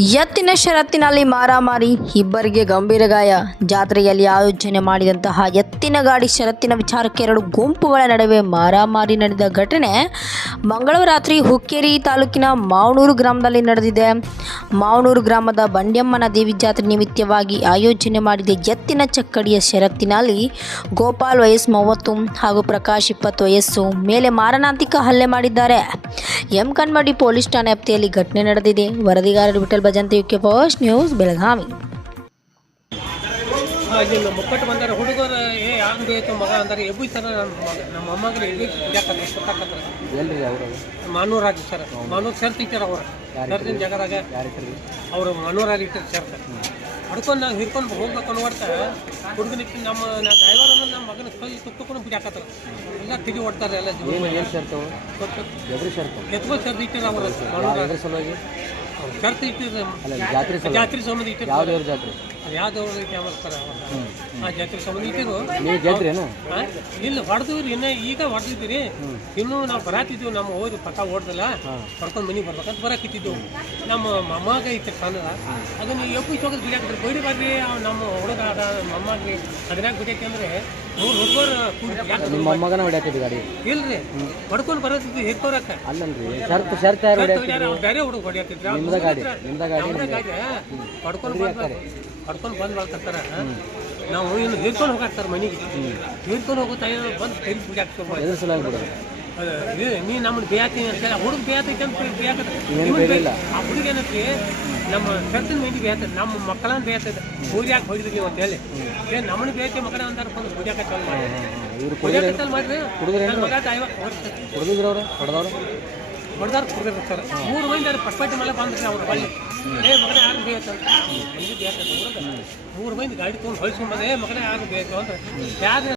ಎತ್ತಿನ ಷರತ್ತಿನಲ್ಲಿ ಮಾರಾಮಾರಿ ಇಬ್ಬರಿಗೆ ಗಂಭೀರ ಗಾಯ. ಜಾತ್ರೆಯಲ್ಲಿ ಆಯೋಜನೆ ಮಾಡಿದಂತಹ ಎತ್ತಿನ ಗಾಡಿ ಷರತ್ತಿನ ವಿಚಾರಕ್ಕೆ ಎರಡು ಗುಂಪುಗಳ ನಡುವೆ ಮಾರಾಮಾರಿ ನಡೆದ ಘಟನೆ ಮಂಗಳವಾರ ರಾತ್ರಿ ಹುಕ್ಕೇರಿ ತಾಲೂಕಿನ ಮಾವನೂರು ಗ್ರಾಮದಲ್ಲಿ ನಡೆದಿದೆ. ಮಾವನೂರು ಗ್ರಾಮದ ಬಂಡ್ಯಮ್ಮನ ದೇವಿ ಜಾತ್ರೆ ನಿಮಿತ್ತವಾಗಿ ಆಯೋಜನೆ ಮಾಡಿದ ಎತ್ತಿನ ಚಕ್ಕಡಿಯ ಷರತ್ತಿನಲ್ಲಿ ಗೋಪಾಲ್ ವಯಸ್ಸು ಮೂವತ್ತು ಹಾಗೂ ಪ್ರಕಾಶ್ ಇಪ್ಪತ್ತು ವಯಸ್ಸು ಮೇಲೆ ಮಾರಣಾಂತಿಕ ಹಲ್ಲೆ ಮಾಡಿದ್ದಾರೆ. ಎಂ ಕನ್ಮಡಿ ಪೊಲೀಸ್ ಠಾಣೆ ವ್ಯಾಪ್ತಿಯಲ್ಲಿ ಘಟನೆ ನಡೆದಿದೆ. ವರದಿಗಾರರು Vithal Bhajanti UK first news Belagavi. ಮುಕ್ಕಟ್ಟು ಬಂದಾರ ಹುಡುಗರು ಏ ಯಾರು ಬೇಕು ಮಗ ಅಂತಾರೆ ಎಬ್ಬಿಸ್ತಾರ ನಮ್ಮ ಮಗ ನಮ್ಮ ಮೊಮ್ಮಗನ ಎಬ್ಬಿ ಯಾಕಂದ್ರೆ ಸುತ್ತಾಕತ್ರ ಎಲ್ರಿ ಅವರು? ಮಾನೂರ್ ರಾಜು ಸರ್ ಮಾನೂರ್ ಸೇರ್ತ ಇಟ್ಟಾರ ಅವ್ರು. ಜಾಗದಾಗ ಯಾರಿಟ್ರಿ ಅವರು ಮಾನೂರಾಗಿ ಇಟ್ಟಾರ ಸೇರ್ತ ಹೊಡ್ಕೊಂಡು ನಾವು ಹಿಡ್ಕೊಂಡು ಹೋಗ್ಬೇಕು ಅನ್ನೋಡ್ತ ಹುಡುಗನಿಕ್ಕೆ ನಮ್ಮ ನಾ ಡ್ರೈವರ್ ಅಂದ್ರೆ ನಮ್ಮ ಮಗನ ಕೈ ತುತ್ತುಕೊಂಡು ಬಿಡಾಕತ್ತಾರ ಎಲ್ಲ ತಿಗಿ ಹೊಡ್ತಾರೆ ಎಲ್ಲ ಏನು ಶರ್ತವು ಎದ್ರಿ ಶರ್ತ ಎತ್ಕೋ ಸರ್ ಇಟ್ಟಾರ ಅವರು. ಸಲುವಾಗಿ? ಸೇರ್ತ ಇಟ್ಟಿರ ಜಾತ್ರೆ ಜಾತ್ರೆ ಸಂಬಂಧ ಇಟ್ಟಿರ ಯಾವ ದೇವ್ರ ಯಾವ್ದವ್ರು ಮಾಡ್ತಾರೆ ಆ ಜಾತ್ರೆ ಸಂಬಂಧ ಇಟ್ಟಿರು ನೀವು ಗೆದ್ರೇನು ಆ? ಇಲ್ಲ ಹೊಡೆದಿವ್ರಿ ಇನ್ನ ಈಗ ಹೊಡೆದಿದ್ದೀರಿ. ಇನ್ನೂ ನಾವು ಬರಾತಿದ್ದೀವಿ ನಮ್ಮ ಹೋಗಿ ಪಕ್ಕ ಓಡ್ದಲ್ಲ. ಹೊಡ್ಕೊಂಡು ಮನೆಗೆ ಬರ್ಬೇಕಂತ ಬರಾಕಿತ್ತಿದ್ದೆವು. ನಮ್ಮ ಮಮ್ಮಗ ಐತೆ ಕನ್ನಡ. ಅದನ್ನ ಎಪ್ಪು ಚೋಗದ್ ಬಿಡಾಕಿದ್ರು ಬೈಡಿ ಬರ್ರಿ ನಮ್ಮ ಮೊಮ್ಮಗ್ರಿ ಅದ್ರಾಗ ಬಿಡಕ್ಕೆ ಅಂದ್ರೆ ಮೂರು ಹುಡುಗರು. ನಿಮ್ಮ ಮೊಮ್ಮಗನ ಹೊಡ್ಯಾತಿದ್ದು ಗಾಡಿ? ಇಲ್ರಿ ಹೊಡ್ಕೊಂಡು ಬರೋದಿದ್ದು ಹಿರ್ಕೋರಕ್ಕ ಅಲ್ಲನ್ರಿ ಶರ್ತ್ ಶರ್ತ್ ಯಾರು ಹೊಡ್ಯಾತಿದ್ರು ಅವ್ರು ಬೇರೆ ಹುಡುಗ ಹೊಡಿಯಾಕಿದ್ರು ನಿಮ್ದ ಗಾಡಿ ನಿಮ್ದ ಗಾಡಿ ಹೊಡ್ಕೊಂಡು ಬಂದ್ ಹೊಡ್ಕೊಂಡು ಬಂದ್ ಬರ್ತಾರ ನಾವು ಇನ್ನು ಹಿರ್ಕೊಂಡು ಹೋಗಾಕ್ತಾರ ಮನೆಗೆ. ಹಿರ್ಕೊಂಡು ಹೋಗೋ ತಾಯಿ ಬಂದು ಕೈ ಬಿಡಾಕ್ತಾರೆ ನೀ ನಮ್ಮನ್ನ ಬೇಯಾತೀನಿ ಅಂತ ಹೇಳಿ ಹುಡುಗ ಬೇಯಾತೈತೆ ಅಂತ ಬೇಯಾಕತ್ತೆ. ಆ ಹುಡುಗ ಏನೈತಿ ನಮ್ಮ ಕರ್ತಿನ ಮಂದಿ ಬೇಯತ್ತದ ನಮ್ಮ ಮಕ್ಕಳನ್ನ ಬೇಯತ್ತದ ಪೂಜಾಕ್ ಹೊಡಿದ್ರಿ ಅಂತ ಹೇಳಿ. ಏ ನಮ್ಮನ್ನ ಬೇಯಕ್ಕೆ ಮಕ್ಕಳ ಅಂತಾರ ಬಂದು ಹೊಡ್ಯಾಕ ಚಾಲು ಮಾಡಿ. ಹೊಡ್ಯಾಕ ಚಾಲು ಮಾಡ್ರಿ ಮಗ ದೈವ ಹೊಡ್ತ ಕುಡಿದಿದ್ರು ಅವ್ರು ಹೊಡೆದವ್ರು ಹೊಡೆದಾರ ಕುಡಿದ್ರು ಸರ್ ಮೂರು ಮಂದಿ ಅದು ಪಟ್ಪಟ್ಟಿ ಮೇಲೆ ಬಂದ್ರಿ ಅವ್ರು ಬಳ್ಳಿ ಏ ಮಗನ ಯಾರು ಬೇಯತ್ತಂತ ಬೇಯತ್ತದ ಮೂರು ಮಂದಿ ಗಾಡಿ ತೊಗೊಂಡು ಹೊಳಿಸ್ಕೊಂಡ್ ಬಂದೆ ಏ ಮಗನ ಯಾರು ಬೇಯತ್ತು ಅಂತ. ಯಾರು